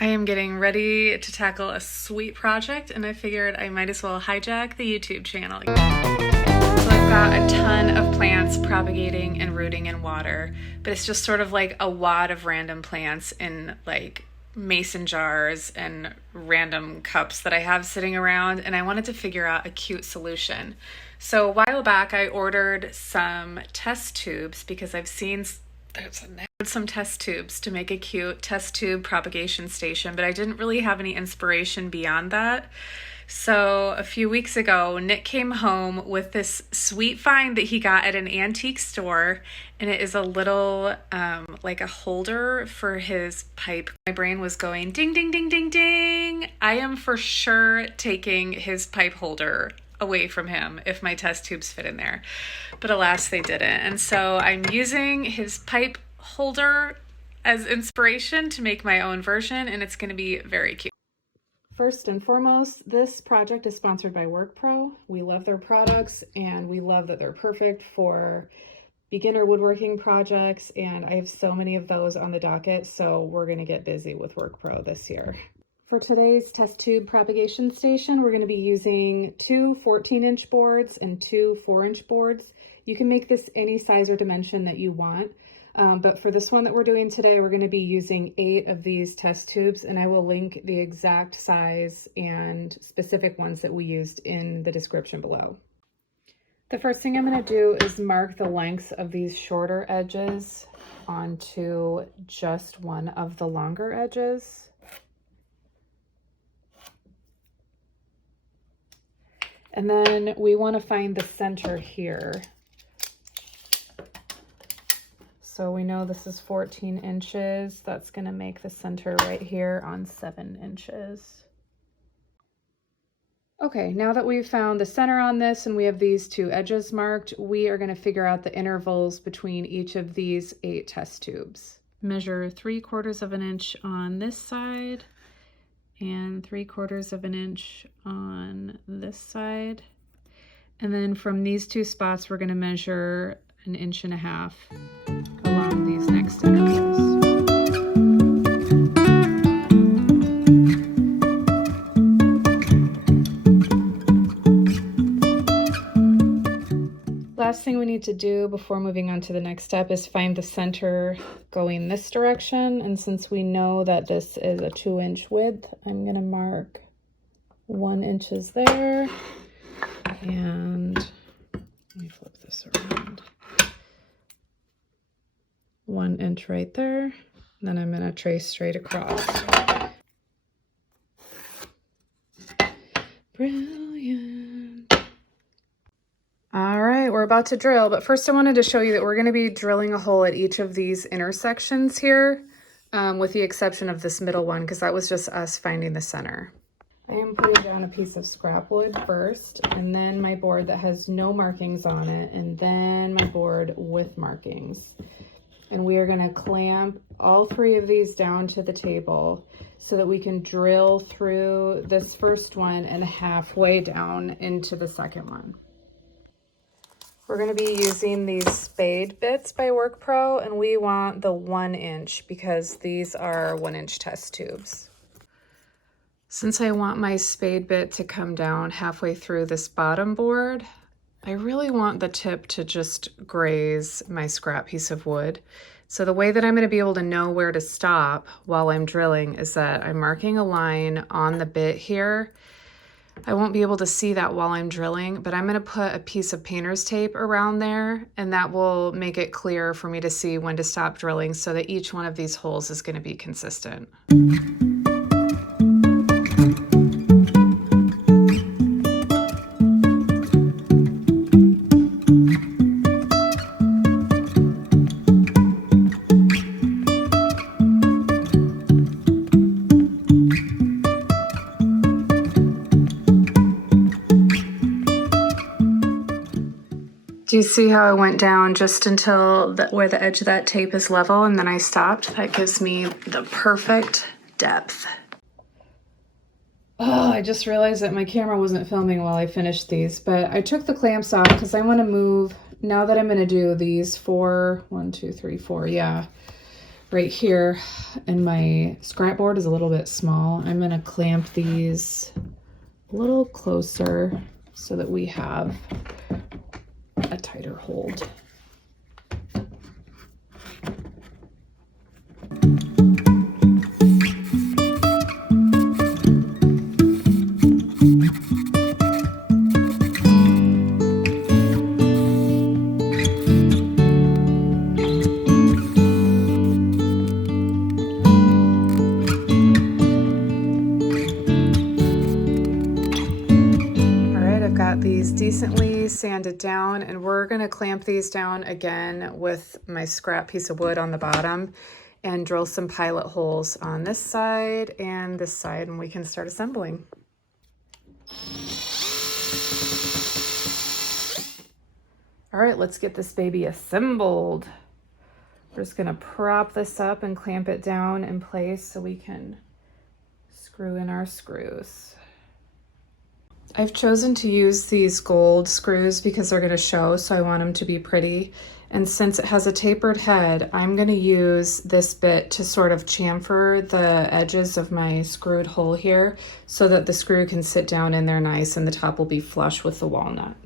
I am getting ready to tackle a sweet project, and I figured I might as well hijack the YouTube channel. So I've got a ton of plants propagating and rooting in water, but it's just sort of like a wad of random plants in like mason jars and random cups that I have sitting around, and I wanted to figure out a cute solution. So a while back I ordered some test tubes because I've seen some test tubes to make a cute test tube propagation station, but I didn't really have any inspiration beyond that. So a few weeks ago, Nick came home with this sweet find that he got at an antique store, and it is a little like a holder for his pipe. My brain was going ding, ding, ding, ding, ding. I am for sure taking his pipe holder away from him if my test tubes fit in there. But alas, they didn't. And so I'm using his pipe holder as inspiration to make my own version, and it's going to be very cute. First and foremost, this project is sponsored by WorkPro. We love their products, and we love that they're perfect for beginner woodworking projects, and I have so many of those on the docket, so we're going to get busy with WorkPro this year. For today's test tube propagation station, we're going to be using two 14-inch boards and two 4-inch boards. You can make this any size or dimension that you want, but for this one that we're doing today, we're going to be using 8 of these test tubes, and I will link the exact size and specific ones that we used in the description below. The first thing I'm going to do is mark the lengths of these shorter edges onto just one of the longer edges. And then we want to find the center here. So we know this is 14 inches. That's going to make the center right here on 7 inches. Okay, now that we've found the center on this and we have these 2 edges marked, we are going to figure out the intervals between each of these 8 test tubes. Measure 3/4 of an inch on this side and 3/4 of an inch on this side. And then from these 2 spots, we're going to measure 1.5 inches along these next intervals. Last thing we need to do before moving on to the next step is find the center going this direction. And since we know that this is a 2-inch width, I'm going to mark 1 inch there. And let me flip this around. 1 inch right there. And then I'm going to trace straight across. Brilliant. All right, we're about to drill, but first I wanted to show you that we're going to be drilling a hole at each of these intersections here, with the exception of this middle one, because that was just us finding the center. I am putting down a piece of scrap wood first, and then my board that has no markings on it, and then my board with markings. And we are going to clamp all 3 of these down to the table so that we can drill through this first one and halfway down into the second one. We're going to be using these spade bits by WorkPro, and we want the 1 inch because these are 1-inch test tubes. Since I want my spade bit to come down halfway through this bottom board, I really want the tip to just graze my scrap piece of wood. So the way that I'm going to be able to know where to stop while I'm drilling is that I'm marking a line on the bit here. I won't be able to see that while I'm drilling, but I'm going to put a piece of painter's tape around there, and that will make it clear for me to see when to stop drilling so that each one of these holes is going to be consistent. Do you see how I went down just until where the edge of that tape is level, and then I stopped? That gives me the perfect depth. Oh, I just realized that my camera wasn't filming while I finished these, but I took the clamps off because I want to move, now that I'm going to do these 4, 1, 2, 3, 4, yeah. right here, and my scrap board is a little bit small. I'm going to clamp these a little closer so that we have a tighter hold. These decently sanded down, and we're going to clamp these down again with my scrap piece of wood on the bottom and drill some pilot holes on this side and this side, and we can start assembling. All right, let's get this baby assembled. We're just going to prop this up and clamp it down in place so we can screw in our screws. I've chosen to use these gold screws because they're going to show, so I want them to be pretty. And since it has a tapered head, I'm going to use this bit to sort of chamfer the edges of my screwed hole here so that the screw can sit down in there nice and the top will be flush with the walnut.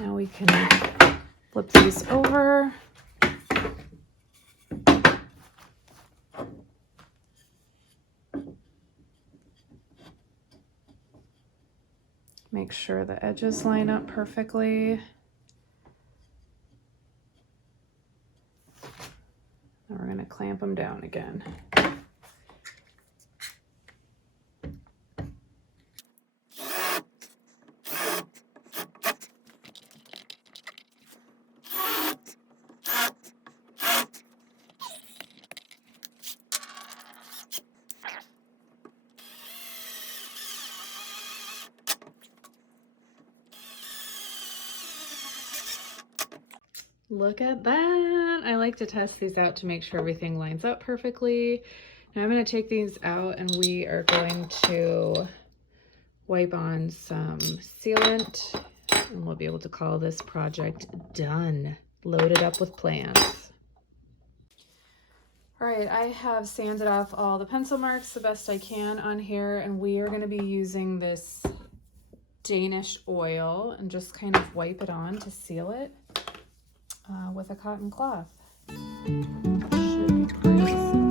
Now we can flip these over. Make sure the edges line up perfectly. Now we're going to clamp them down again. Look at that. I like to test these out to make sure everything lines up perfectly. Now I'm going to take these out and we are going to wipe on some sealant and we'll be able to call this project done. Load it up with plants. All right, I have sanded off all the pencil marks the best I can on here, and we are going to be using this Danish oil and just kind of wipe it on to seal it. With a cotton cloth. Should be pretty simple.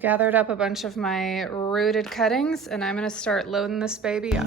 Gathered up a bunch of my rooted cuttings and I'm going to start loading this baby up.